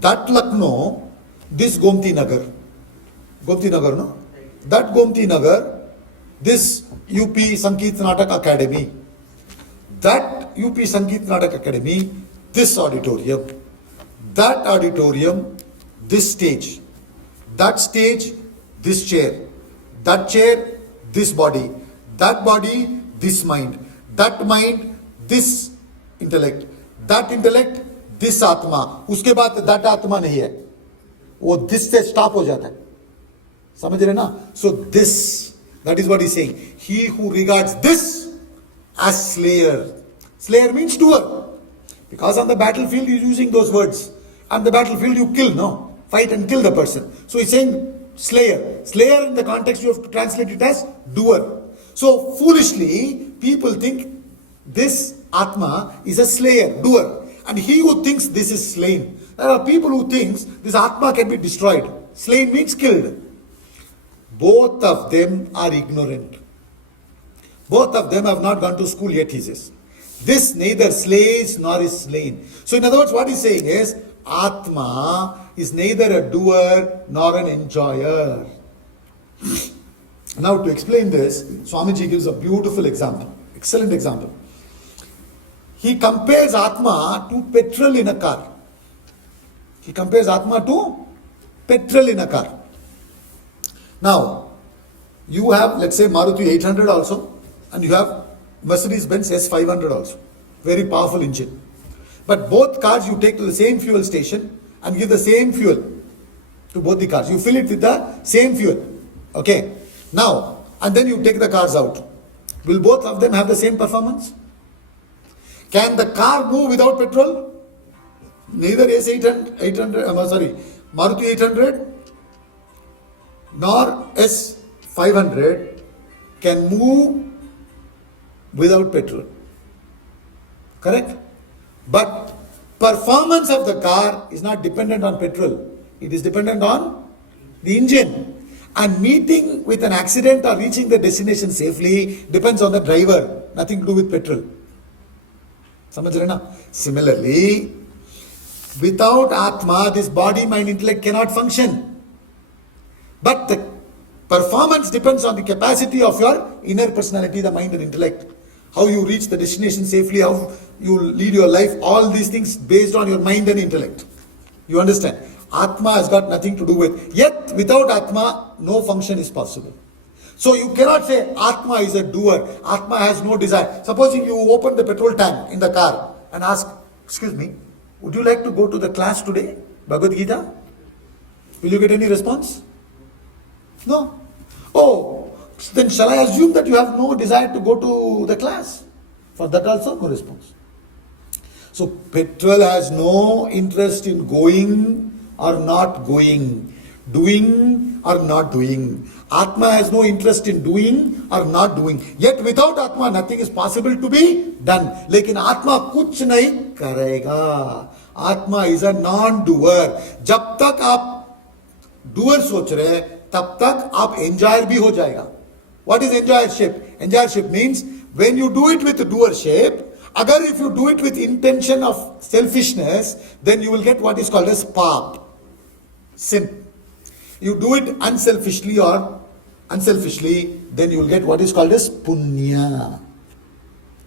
that Lucknow, this Gomti Nagar. Gomti Nagar, no? That Gomti Nagar, this UP Sangeet Natak Academy, that UP Sangeet Natak Academy, this auditorium, that auditorium, this stage, this chair, that chair, this body, that body, this mind, that mind, this intellect, that intellect, this Atma. उसके बाद that Atma नहीं है, वो this से stop हो जाता है. समझ रहे ना? So this, that is what he's saying. He who regards this as slayer. Slayer means doer. Because on the battlefield he's using those words. On the battlefield you kill, no? Fight and kill the person. So he's saying slayer. Slayer in the context you have to translate it as doer. So foolishly people think this Atma is a slayer, doer. And he who thinks this is slain. There are people who thinks this Atma can be destroyed. Slain means killed. Both of them are ignorant. Both of them have not gone to school yet, he says. This neither slays nor is slain. So in other words, what he's saying is, Atma is neither a doer nor an enjoyer. Now to explain this, Swamiji gives a beautiful example. Excellent example. He compares Atma to petrol in a car. He compares Atma to petrol in a car. Now, you have, let's say, Maruti 800 also, and you have Mercedes-Benz S500 also. Very powerful engine. But both cars you take to the same fuel station and give the same fuel to both the cars. You fill it with the same fuel. Okay. Now, and then you take the cars out. Will both of them have the same performance? Can the car move without petrol? Neither Maruti 800 nor S500 can move without petrol. Correct? But performance of the car is not dependent on petrol. It is dependent on the engine. And meeting with an accident or reaching the destination safely depends on the driver. Nothing to do with petrol. Samajh rahe na? Similarly, without Atma, this body, mind, intellect cannot function. But the performance depends on the capacity of your inner personality, the mind and intellect. How you reach the destination safely, how you lead your life, all these things based on your mind and intellect. You understand? Atma has got nothing to do with. Yet, without Atma, no function is possible. So you cannot say Atma is a doer. Atma has no desire. Supposing you open the petrol tank in the car and ask, excuse me, would you like to go to the class today? Bhagavad Gita? Will you get any response? No. Oh, then shall I assume that you have no desire to go to the class? For that also, no response. So petrol has no interest in going or not going, doing or not doing. Atma has no interest in doing or not doing. Yet without Atma, nothing is possible to be done. Lekin Atma kuch nahi karega. Atma is a non-doer. Jab tak aap doer soch rahe, tab tak aap enjoyer bhi ho jayega. What is enjoyership? Enjoyership means when you do it with doership, agar if you do it with intention of selfishness, then you will get what is called as paap, sin. You do it unselfishly, then you will get what is called as punya.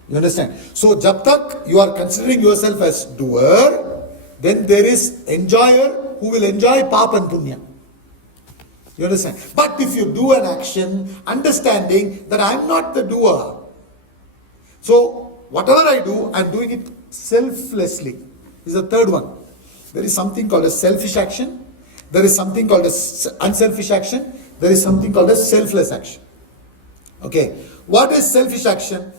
You understand? So jab tak you are considering yourself as doer, then there is enjoyer who will enjoy paap and punya. You understand? But if you do an action, understanding that I am not the doer, so whatever I do, I am doing it selflessly. This is the third one. There is something called a selfish action. There is something called as unselfish action. There is something called as selfless action. Okay. What is selfish action?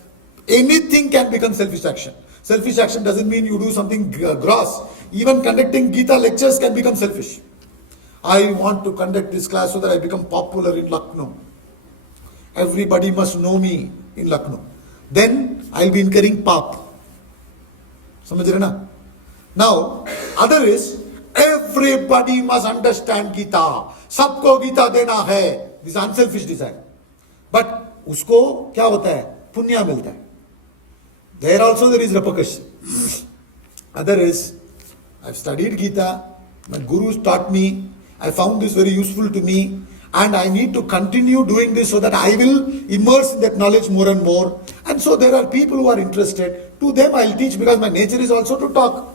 Anything can become selfish action. Selfish action doesn't mean you do something gross. Even conducting Gita lectures can become selfish. I want to conduct this class so that I become popular in Lucknow. Everybody must know me in Lucknow. Then I'll be incurring pap. Samajh rahe na? Now, other is, everybody must understand Gita. Sabko Gita dena hai. This is unselfish desire. But usko kya hota hai? Punya milta hai. There also there is repercussion. Other is, I've studied Gita, my gurus taught me, I found this very useful to me, and I need to continue doing this so that I will immerse in that knowledge more and more. And so there are people who are interested. To them I'll teach because my nature is also to talk.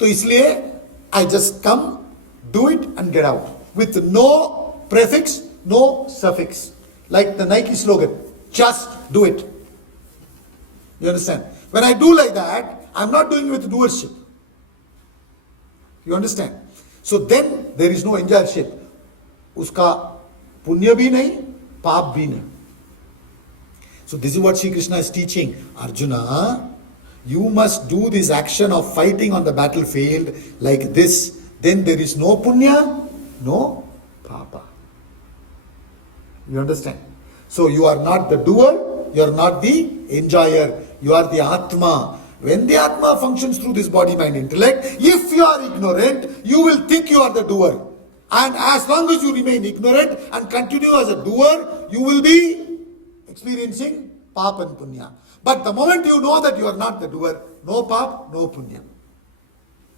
So isliye I just come, do it and get out. With no prefix, no suffix. Like the Nike slogan, just do it. You understand? When I do like that, I'm not doing with doership. You understand? So then there is no enjoyership. Uska punya bhi nahi, paap bhi nahi. So this is what Sri Krishna is teaching. Arjuna, you must do this action of fighting on the battlefield like this. Then there is no punya, no papa. You understand? So you are not the doer, you are not the enjoyer. You are the Atma. When the Atma functions through this body, mind, intellect, if you are ignorant, you will think you are the doer. And as long as you remain ignorant and continue as a doer, you will be experiencing pap and punya. But the moment you know that you are not the doer, no pap, no punya.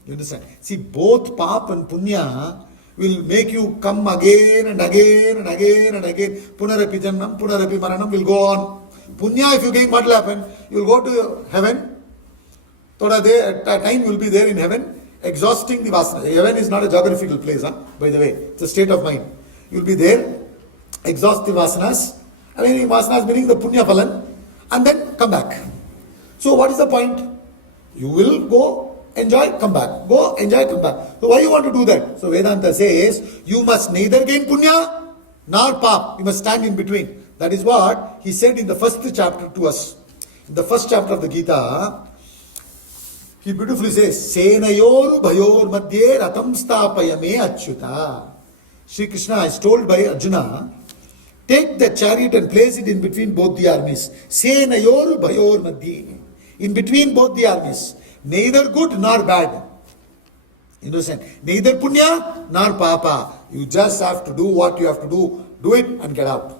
You understand? See, both pap and punya will make you come again and again and again and again. Punarapi jannam, punarapi maranam will go on. Punya, if you gain, what will happen? You will go to heaven. Thoda day, at time you will be there in heaven, exhausting the vasana. Heaven is not a geographical place, by the way. It's a state of mind. You will be there, exhaust the vasanas. I mean, vasanas meaning the punya phalan, and then come back. So what is the point? You will go, enjoy, come back. Go, enjoy, come back. So why you want to do that? So Vedanta says, you must neither gain punya nor pap. You must stand in between. That is what he said in the first chapter to us. In the first chapter of the Gita, he beautifully says, Senayoru bhayor madhye ratam stapayame achyuta. Sri Krishna is told by Arjuna, take the chariot and place it in between both the armies. Senayoru bhayor madhye. In between both the armies. Neither good nor bad. You understand? Neither punya nor papa. You just have to do what you have to do. Do it and get out.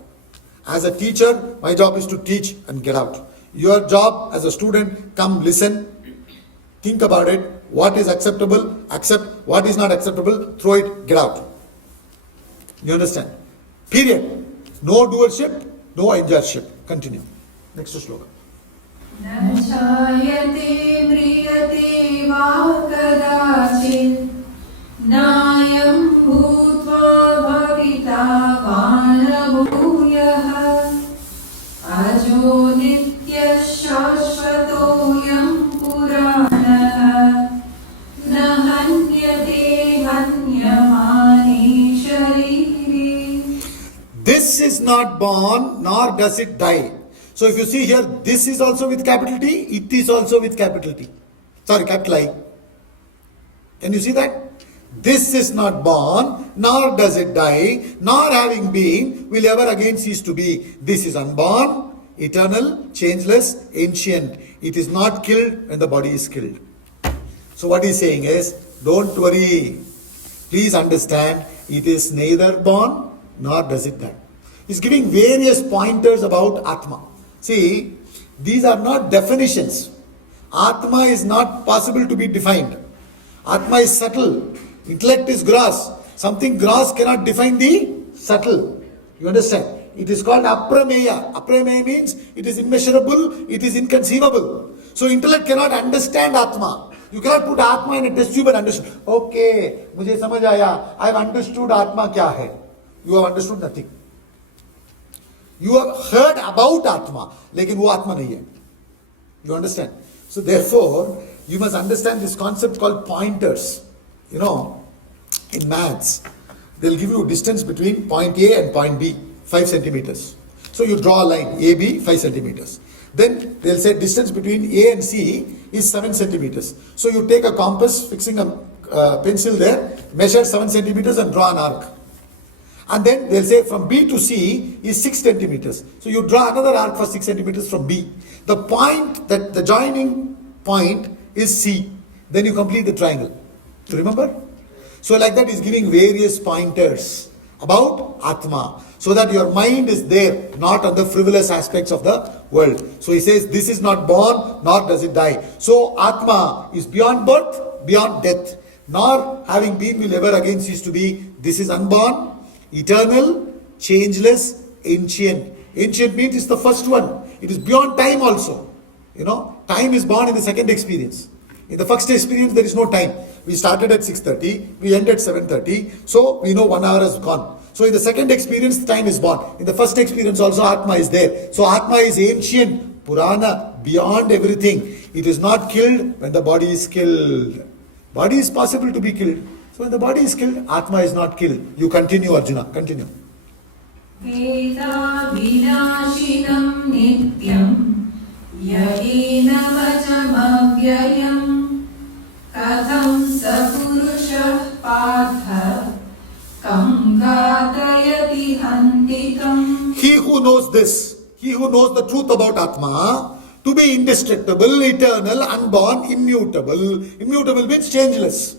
As a teacher, my job is to teach and get out. Your job as a student, come listen, think about it, what is acceptable, accept, what is not acceptable, throw it, get out. You understand? Period. No doership, no enjoyership. Continue. Next sloka. न छायते म्रियते वा कदाचित् नायं भूत्वा भविता वा न भूयः अजो नित्यः शाश्वतोऽयं पुराणः न हन्यते हन्यमाने शरीरे. This is not born, nor does it die. So if you see here, this is also with capital T, it is also with capital T. Sorry, capital I. Can you see that? This is not born, nor does it die, nor having been, will ever again cease to be. This is unborn, eternal, changeless, ancient. It is not killed when the body is killed. So what he's saying is, don't worry. Please understand, it is neither born, nor does it die. He's giving various pointers about Atma. See, these are not definitions. Atma is not possible to be defined. Atma is subtle. Intellect is gross. Something gross cannot define the subtle. You understand? It is called aprameya. Aprameya means it is immeasurable, it is inconceivable. So intellect cannot understand Atma. You cannot put Atma in a test tube and understand. Okay, mujhe samajh aaya. I have understood Atma kya hai. You have understood nothing. You have heard about Atma, lekin wo Atma nahi hai. You understand? So therefore, you must understand this concept called pointers. You know, in maths, they'll give you distance between point A and point B, 5 centimeters. So you draw a line, AB, 5 centimeters. Then they'll say distance between A and C is 7 centimeters. So you take a compass, fixing a pencil there, measure 7 centimeters and draw an arc. And then they'll say from B to C is 6 centimeters. So you draw another arc for 6 centimeters from B. The point, that the joining point is C. Then you complete the triangle. Do you remember? So like that is giving various pointers about Atma, so that your mind is there, not on the frivolous aspects of the world. So he says, this is not born, nor does it die. So Atma is beyond birth, beyond death, nor having been will ever again cease to be. This is unborn, eternal, changeless, ancient. Ancient means it's the first one. It is beyond time also. Time is born in the second experience. In the first experience, there is no time. We started at 6:30, we end at 7:30, so we know 1 hour has gone. So in the second experience, time is born. In the first experience also, Atma is there. So Atma is ancient, Purana, beyond everything. It is not killed when the body is killed. Body is possible to be killed. So when the body is killed, Atma is not killed. You continue, Arjuna, continue. Veda vinashinam nityam yadena vajamavyayam katham sapurusha partha kam ghadayati hantikam. He who knows this, he who knows the truth about Atma, to be indestructible, eternal, unborn, immutable. Immutable means changeless.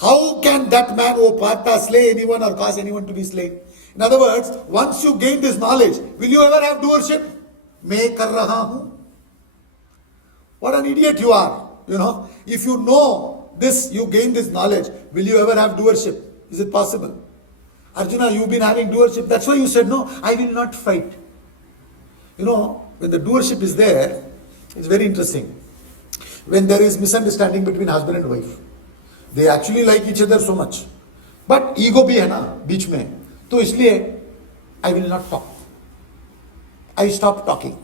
How can that man, O Partha, slay anyone or cause anyone to be slain? In other words, once you gain this knowledge, will you ever have doership? Main kar raha hu. What an idiot you are. If you know this, you gain this knowledge, will you ever have doership? Is it possible? Arjuna, you've been having doership. That's why you said, no, I will not fight. When the doership is there, it's very interesting. When there is misunderstanding between husband and wife, they actually like each other so much. But ego bhi hai na, beech mein. तो इसलिए I will not talk. I stop talking.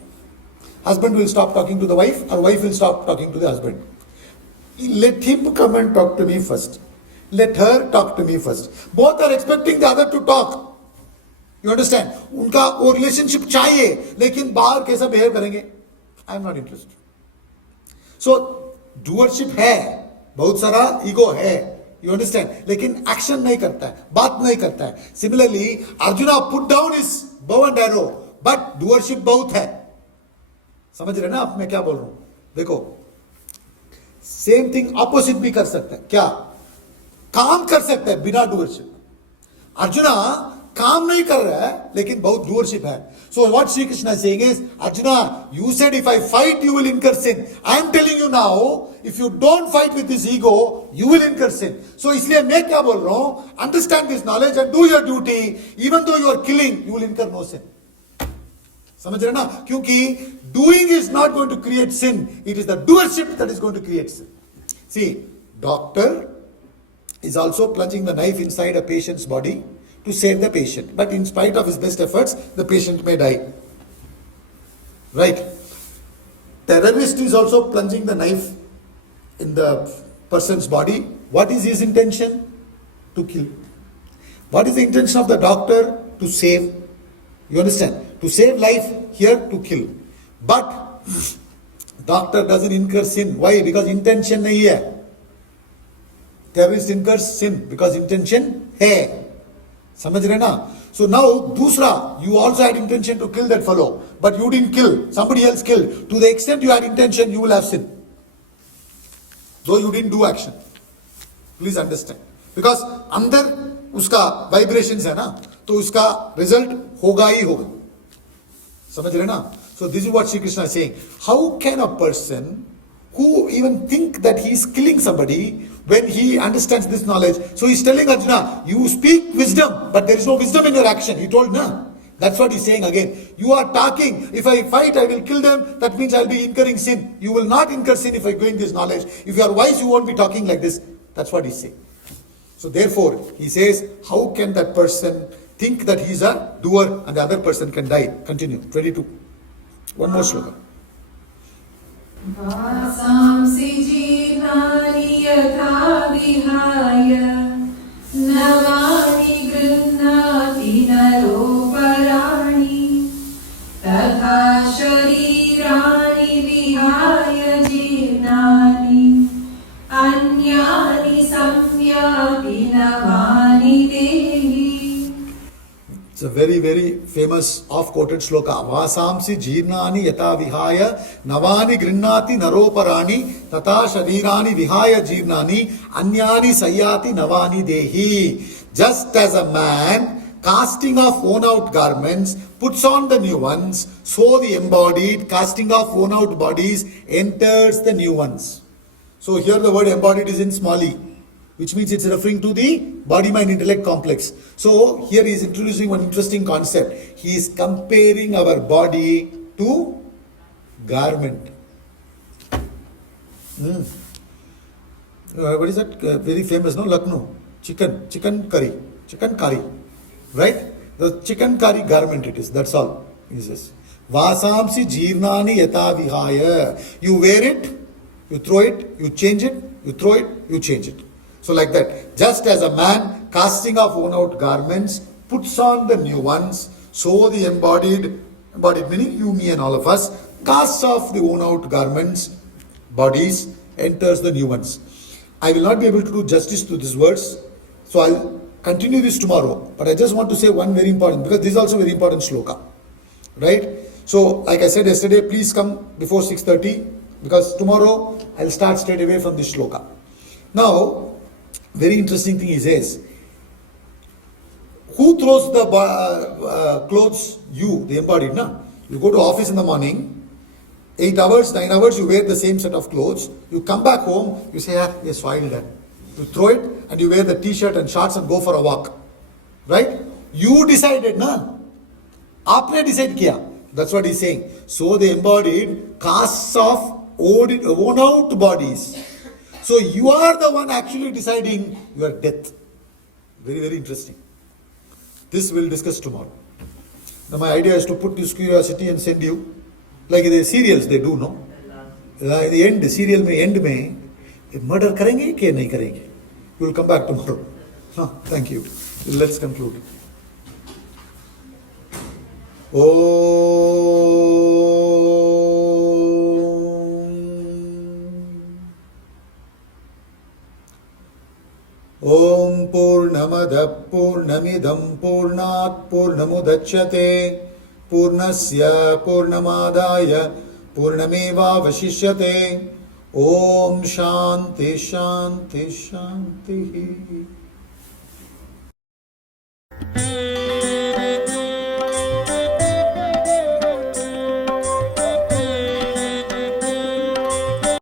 Husband will stop talking to the wife, or wife will stop talking to the husband. Let him come and talk to me first. Let her talk to me first. Both are expecting the other to talk. You understand? उनका वो relationship चाहिए, लेकिन बाहर कैसा behave करेंगे? I am not interested. So doership है, बहुत सारा ego है. You understand? लेकिन action नहीं करता है, बात नहीं करता है. Similarly, Arjuna put down his bow and arrow, but doership बहुत है. समझ रहे ना आप मैं क्या बोल रहा हूं? देखो, सेम थिंग ऑपोजिट भी कर सकता है. क्या? काम कर सकता है बिना डूअरशिप. अर्जुना काम नहीं कर रहा है, लेकिन बहुत डूअरशिप है. So what Sri Krishna is saying is, Arjuna, you said if I fight, you will incur sin. I am telling you now, if you don't fight with this ego, you will incur sin. So इसलिए मैं क्या बोल रहा हूं? Understand this knowledge and do your duty. Even though you are killing, you will incur no sin. समझ रहे ना? क्योंकि doing is not going to create sin. It is the doership that is going to create sin. See, doctor is also plunging the knife inside a patient's body to save the patient. But in spite of his best efforts, the patient may die. Right? Terrorist is also plunging the knife in the person's body. What is his intention? To kill. What is the intention of the doctor? To save. You understand? To save life, here to kill. But doctor doesn't incur sin. Why? Because intention nahi hai. Terrorist incurs sin because intention hai. समझ रहे ना? So now, दूसरा, you also had intention to kill that fellow, but you didn't kill, somebody else killed. To the extent you had intention, you will have sin. Though you didn't do action. Please understand. Because अंदर उसका vibrations है ना, तो उसका result होगा ही होगा. समझ रहे ना? So this is what Sri Krishna is saying. How can a person who even think that he is killing somebody, when he understands this knowledge, so he's telling Arjuna, you speak wisdom, but there is no wisdom in your action. He told, no. That's what he's saying again. You are talking, if I fight, I will kill them, that means I'll be incurring sin. You will not incur sin if I gain this knowledge. If you are wise, you won't be talking like this. That's what he's saying. So therefore, he says, how can that person think that he's a doer and the other person can die? Continue. 22. One more sloka. वासांसि जीर्णानि यथा विहाय नवानि गृह्णाति नरोपराणि तथा शरीराणि It's a very, very famous, oft-quoted sloka. Vasamsi jirnani yata vihaya navani grinnati naroparani tata sharirani vihaya jirnani anyani sayati navani dehi. Just as a man casting off worn-out garments puts on the new ones, so the embodied casting off worn-out bodies enters the new ones. So here the word embodied is in small e, which means it's referring to the body-mind-intellect complex. So here he is introducing one interesting concept. He is comparing our body to garment. What is that? Very famous, no? Lucknow. Chicken curry. Right? The chicken curry garment it is. That's all. He says. Vasamsi jirnani yata vihaya. You wear it, you throw it, you change it, you throw it, you change it. So like that, just as a man casting off worn-out garments puts on the new ones, so the embodied meaning you, me and all of us, casts off the worn-out garments, bodies, enters the new ones. I will not be able to do justice to these words, so I'll continue this tomorrow. But I just want to say one very important, because this is also very important shloka. Right? So like I said yesterday, please come before 6:30, because tomorrow I'll start straight away from this shloka. Now, very interesting thing he says, who throws the clothes? You, the embodied, na? You go to office in the morning, 8 hours, 9 hours, you wear the same set of clothes. You come back home, you say, yes, soiled that. You throw it and you wear the t-shirt and shorts and go for a walk. Right? You decided, na? Aapne decide kiya. That's what he's saying. So the embodied casts off worn out bodies. So you are the one actually deciding your death. Very, very interesting. This we'll discuss tomorrow. Now my idea is to put this curiosity and send you, like the serials they do, no? At the end, serial mein end mein, murder karenge ke nahi karenge? We will come back tomorrow. Thank you. Let's conclude. Om Purnamada Purnamidam Purnat Purnamudachyate Purnasya Purnamadaya Purnameva Vashishyate Om Shanti Shanti Shanti.